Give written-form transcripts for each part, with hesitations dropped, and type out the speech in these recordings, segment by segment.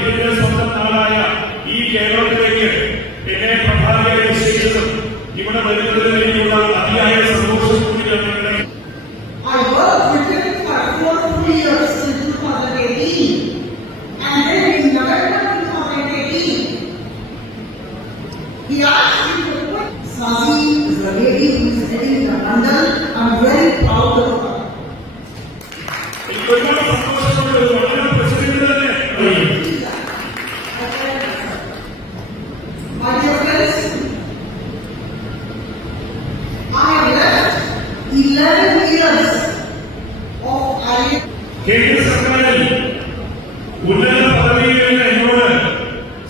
ഇതിന്റെ സ്വന്തം നാടായ ഈ കേരളത്തിലേക്ക് എന്നെ പ്രധാനമായി നിശ്ചയിച്ചതും ഇവിടെ വരുന്നതിൽ എനിക്കുള്ള അതിയായ സന്തോഷം കൂടി ഞങ്ങളുടെ I worked with him for 4 years in 2018, and then in November 2018, he asked me to quit. Sazi is a lady who is sitting in London. I'm very proud of her. My dear friends, I have left 11 years of IAS. കേന്ദ്ര സർക്കാരിൽ ഉന്നത പദവികളിൽ എന്നോട്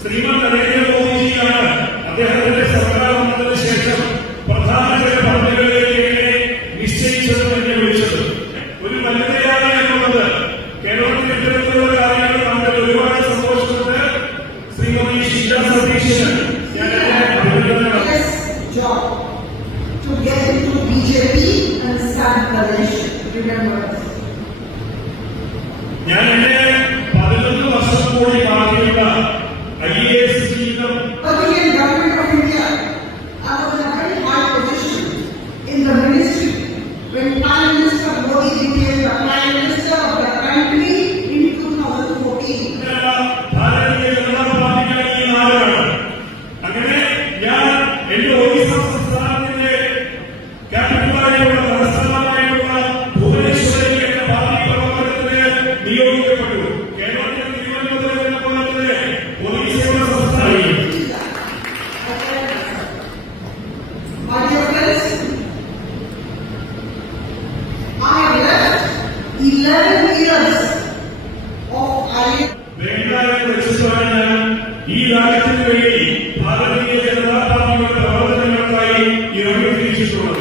ശ്രീമാൻ നരേന്ദ്രമോദിജിയാണ് അദ്ദേഹത്തിന്റെ സർക്കാർ വന്നതിന് ശേഷം പ്രധാന ചില പദവികളിലേക്ക് നിശ്ചയിച്ചത് എന്നെ വിളിച്ചത്. ഒരു വനിതയാണ് എന്നുള്ളത് കേരളത്തിൽ ഇത്തരത്തിലുള്ള കാര്യങ്ങൾ കണ്ടതിൽ ഒരുപാട് സന്തോഷമുണ്ട്. ശ്രീമതി ഷീജ സതീശന് ഞാൻ അഭിനന്ദനങ്ങൾ. Job to get into BJP and start coalition. Remember this. ഞാൻ എന്റെ 11 വർഷം കൂടി ബാക്കിയുള്ള IAS ജീവിതം Again, Government of India, I was in a very high position in the ministry when Prime Minister Modi became the Prime Minister of the country in 2014. Bharatiya Janata പാർട്ടിയുടെ ഈ നാടാണ്. അങ്ങനെ ഞാൻ എന്റെ ഒറീസ സംസ്ഥാനത്തിന്റെ ക്യാപിറ്റലായിട്ടുള്ള തലസ്ഥാനമായിട്ടുള്ള ഭുവനേശ്വരയിൽ എന്റെ പാർട്ടി പ്രവർത്തനത്തിന് നിയോഗിക്കപ്പെട്ടു. കേരളത്തിൽ തിരുവനന്തപുരം എന്ന പോലെ ഒറീസയുടെ സംസ്ഥാനം. My dear friends, I have left 11 years of IAS. വേണ്ടായെന്ന് വെച്ചിട്ടാണ് ഞാൻ ഈ രാജ്യത്തിന് വേണ്ടി ഭാരതീയ ജനതാ പാർട്ടിയുടെ പ്രവർത്തനങ്ങൾക്കായി ഇറങ്ങി തിരിച്ചിട്ടുള്ളത്.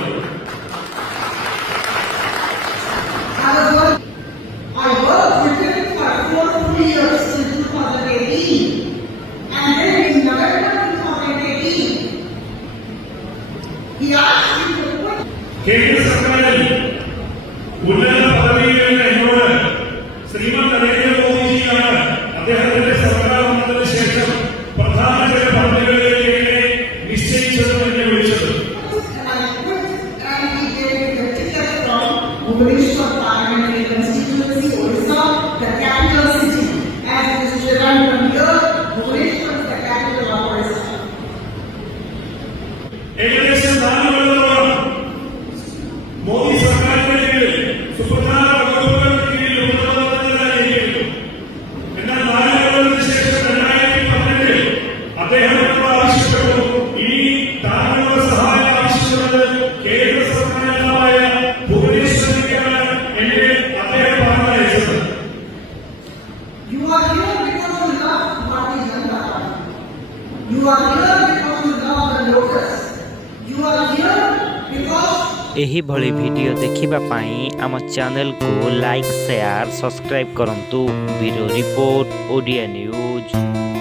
I worked with him for 4 years in 2018, and then in November 2018, he asked me to quit. കേന്ദ്ര സർക്കാരിൽ ഉന്നത പദവികളിൽ എന്നോട് ശ്രീമാൻ നരേന്ദ്രമോദിജിയാണ് അദ്ദേഹത്തിന്റെ സർക്കാർ വന്നതിന് ശേഷം പ്രധാന ചില പദവികളിലേക്ക് നിശ്ചയിച്ചത് എന്നെ വിളിച്ചത്. And I quit, and he gave me the ticket from Bhubaneswar Parliamentary Constituency, Orissa, the capital city. As Mr. Shivan from here, Bhubaneswar is the capital of Orissa. ഏകദേശം 4 കൊല്ലത്തോളം മോദി സർക്കാരിന്റെ കീഴിൽ സുപ്രധാന വകുപ്പുകൾക്ക് കീഴിൽ ഉത്തരവാദിത്തത്തിലായിരിക്കുന്നു. എന്നാൽ 4 കൊല്ലത്തിന് ശേഷം 2018 അദ്ദേഹം എന്നോട് ആവശ്യപ്പെട്ടു, ഇനി താങ്കളുടെ സഹായം ആവശ്യമുള്ളത് കേന്ദ്ര സർക്കാരിനായ ഭുവനേശ്വരിക്കാണ് എന്നെ അദ്ദേഹം പറഞ്ഞയച്ചത്. You are here because you love Bharatiya Janata Party. You are here because you love the lotus. You are here because एहिभଳି वीडियो देखिबा पाई आम चैनल को लाइक शेयर सब्सक्राइब करंतु। Bureau report Odia news.